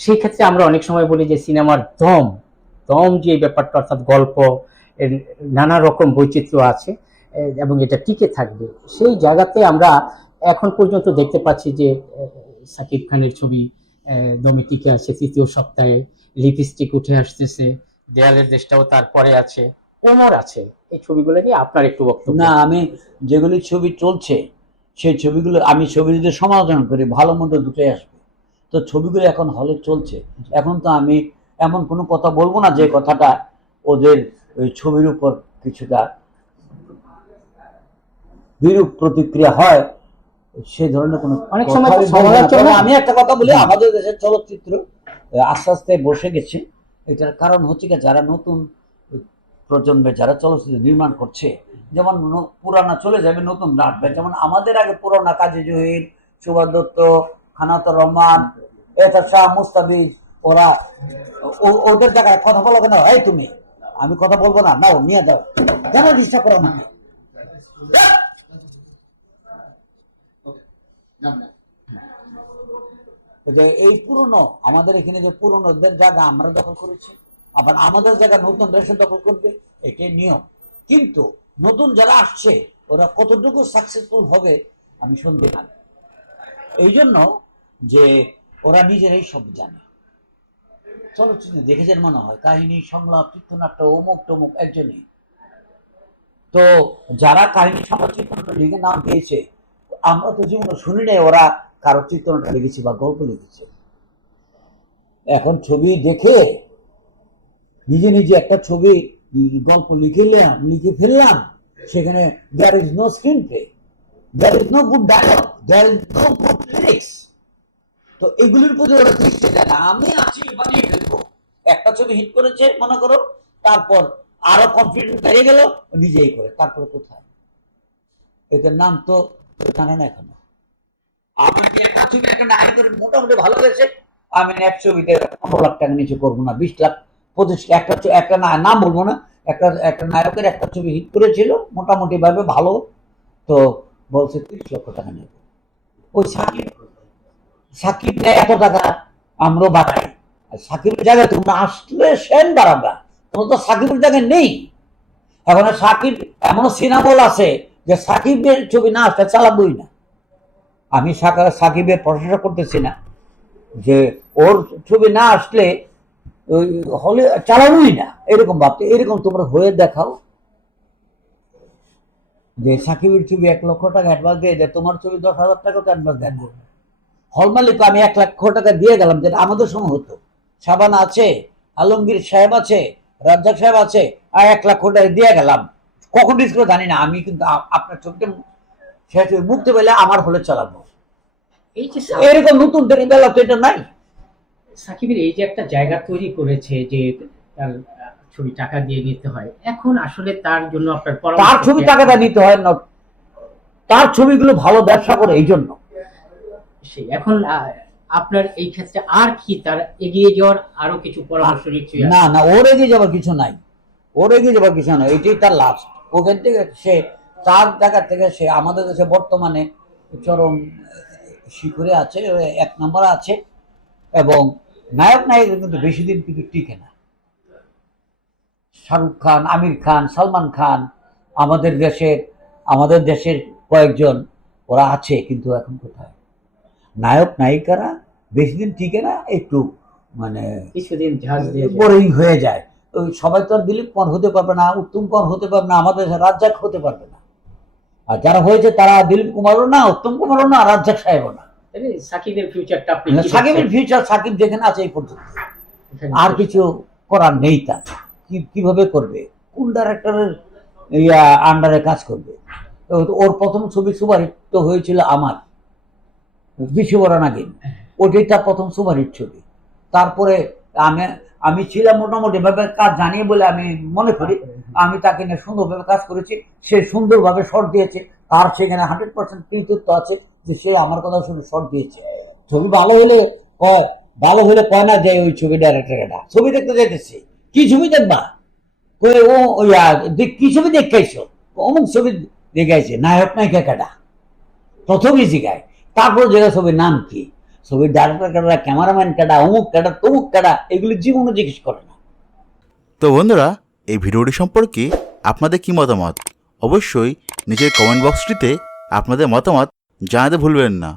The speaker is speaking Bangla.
সেই ক্ষেত্রে আমরা অনেক সময় বলি যে সিনেমার দম দম যে ব্যাপারটা অর্থাৎ গল্প নানা রকম বৈচিত্র্য আছে এবং এটা টিকে থাকবে। সেই জায়গাতে আমরা এখন পর্যন্ত দেখতে পাচ্ছি যে সাকিব খানের ছবি দমে টিকে আছে, তৃতীয় সপ্তাহে লিপস্টিক উঠে আসতেছে। দেয়ালের দেশটাও তারপরে আছে, ওমর আছে। এই ছবিগুলো নিয়ে আপনার একটু বক্তব্য। না, আমি যেগুলি ছবি চলছে, সেই ছবিগুলো আমি ছবি যদি সমালোচনা করি, ভালো মন্দ দুটোই আসবে। তো ছবিগুলো এখন হলে চলছে। এখন তো আমি এমন কোনো কথা বলব না যে কথাটা ওদের ওই ছবির উপর কিছুটা বিরূপ প্রতিক্রিয়া হয় সেই ধরনের কোনো অনেক সময় আমি একটা কথা বলি আমাদের দেশের চলচ্চিত্র আস্তে আস্তে বসে গেছে। এটার কারণ হচ্ছে কি যারা নতুন প্রজন্মে যারা চলচ্চিত্র নির্মাণ করছে যেমন পুরানা চলে যাবে নতুন নাটবে যেমন আমাদের আগে পুরানা কাজী জহির সুভাষ দত্ত খানাতুর রহমান এতা শাহ, মুস্তাফিজ, ওরা ওদের জায়গায় কথা বলো কেন? এই তুমি, আমি কথা বলব না, নাও, নিয়ে যাও। কেন ডিস্টার্ব করো আমাকে? এই পুরনো, আমাদের এখানে যে পুরনোদের জায়গা আমরা দখল করেছি, আবার আমাদের জায়গা নতুন রেশন দখল করবে, এটাই নিয়ম। কিন্তু নতুন যারা আসছে, ওরা কতটুকু সাকসেসফুল হবে, আমি সন্দেহান এই জন্য যে ওরা নিজেরাই সব জানে। চলচ্চিত্র দেখেছেন মনে হয়, কাহিনী, সংলাপ, চিত্রনাট্য, অমুক টমুক, একজনই। তো যারা কাহিনী, সংলাপ, চিত্রনাট্য লিখে নাম পেয়েছে আমরা তো জীবনে শুনি নাই ওরা কারও চিত্রনাট্য লিখেছে বা গল্প লিখেছে। এখন ছবি দেখে নিজে নিজে একটা ছবি, গল্প লিখেলাম লিখে ফেললাম, সেখানে there is no screenplay there is no good dialogue there is no good তো এগুলির প্রতি ওরা দৃষ্টি দেয় না। আমি আছি, বানিয়ে ফেলব। একটা ছবি হিট করেছে, মনে করো, তারপর আরও কনফিডেন্স বেড়ে গেল নিজেই করে। তারপর কোথায়? এদের নাম তো জানে না এখনও। একটা ছবি একটা করে মোটামুটি ভালো আমি এক ছবিতে পনেরো লাখ টাকা নিচে করব না, বিশ লাখ, পঁচিশ একটা একটা না- নাম বলব না, একটা একটা নায়কের একটা ছবি হিট করেছিল মোটামুটি ভাবে ভালো। তো বলছে তিরিশ লক্ষ টাকা নেবে। ওই সাকিব সাকিব নেয় এত টাকা, আমরাও বাড়াই। সাকিবের জায়গায় তোমরা আসলে সেন বাড়াবা তোমরা তো সাকিবের জায়গায় নেই। এখন সাকিব এমন সিনেমল আছে যে সাকিবের ছবি না আসলে চালাবই না। আমি সাকা- সাকিবের প্রশংসা করতেছি না যে ওর ছবি না আসলে ওই হলে চালানোই না। এরকম ভাবতে এরকম তোমরা হয়ে দেখাও। যে সাকিবের ছবি এক লক্ষ টাকা অ্যাডভান্স দিয়ে দেয় তোমার ছবি দশ হাজার টাকা অ্যাডভান্স না। হল মালিক আমি এক লক্ষ টাকা দিয়ে গেলাম যেটা আমাদের সময় হতো। সাবান আছে আলমগীর সাহেব আছে রাজ্জাক সাহেব আছে আর এক লক্ষ টাকা দিয়ে গেলাম। কখন রিস্ক করে জানি না আমি কিন্তু আপনার ছবিটা মুক্তি পেলে আমার হলে চালাবো। এরকম নতুন তো এটা নাই। সাকিবের এই যে একটা জায়গা তৈরি করেছে যে তার ছবি টাকা দিয়ে নিতে হয় এখন আসলে তার জন্য আপনার তার ছবি টাকাটা নিতে হয় না। তার ছবিগুলো ভালো ব্যবসা করে এই জন্য। সেই এখন আপনার এই ক্ষেত্রে আর কি তার এগিয়ে যাওয়ার আরও কিছু পরামর্শ নিশ্চয়ই না না ওর এগিয়ে যাবার কিছু নাই। ওর এগিয়ে যাবার কিছু নাই এটাই তার লাস্ট ওখান থেকে সে তার জায়গা থেকে সে আমাদের দেশে বর্তমানে চরম শিখরে আছে এক নম্বর আছে এবং নায়ক নায়িকা কিন্তু বেশি দিন কিন্তু টিকে না। শাহরুখ খান আমির খান সালমান খান আমাদের দেশের আমাদের দেশের কয়েকজন ওরা আছে কিন্তু এখন কোথায়? নায়ক নায়িকারা বেশি দিন টিকে না একটু মানে কিছুদিন বোরিং হয়ে যায়। ওই সবাই তো আর দিলীপ কুমার হতে পারবে না উত্তম কুমার হতে পারবে না আমাদের রাজ্জাক হতে পারবে না। আর যারা হয়েছে তারা দিলীপ কুমারও না উত্তম কুমারও না রাজ্জাক সাহেবও না। সাকিবের ফিউচারটা আপনি সাকিবের ফিউচার সাকিব যেখানে আছে এই পর্যন্ত। আর কিছু করার নেই তার কীভাবে করবে? কোন ডাইরেক্টরের ইয়া আন্ডারে কাজ করবে? ওর প্রথম ছবি সুপারহিট তো হয়েছিল আমার। বিশ্ববরা নাগিন ওটাই তার প্রথম সুপারহিট ছবি। তারপরে আমি আমি ছিলাম মোটামুটি ভাবে কাজ জানিয়ে বলে আমি মনে করি, আমি তাকে নিয়ে সুন্দরভাবে কাজ করেছি। সে সুন্দরভাবে শর্ট দিয়েছে। তার সেখানে হান্ড্রেড পার্সেন্ট কৃতিত্ব আছে যে সে আমার কথা শুনে শর্ট দিয়েছে। ছবি ভালো হলে কয়, ভালো হলে কয় না যে ওই ছবি ডাইরেক্টর এটা। ছবি দেখতে যাইতেছি কি ছবি দেখবা? কই ও, ওই কি ছবি দেখাইছো অমুক ছবি দেখাইছে, নায়ক নায়িকা কেটা প্রথমই জিগায় তারপর জায়গা ছবির নাম কি? ছবির ডাইরেক্টর কাটা ক্যামেরাম্যান কাটা অমুক কাটা তমুক কাটা এগুলি জীবনও জিজ্ঞেস করে না। তো বন্ধুরা, এই ভিডিওটি সম্পর্কে আপনাদের কি মতামত? অবশ্যই নিজের কমেন্ট বক্সটিতে আপনাদের মতামত জানাতে ভুলবেন না।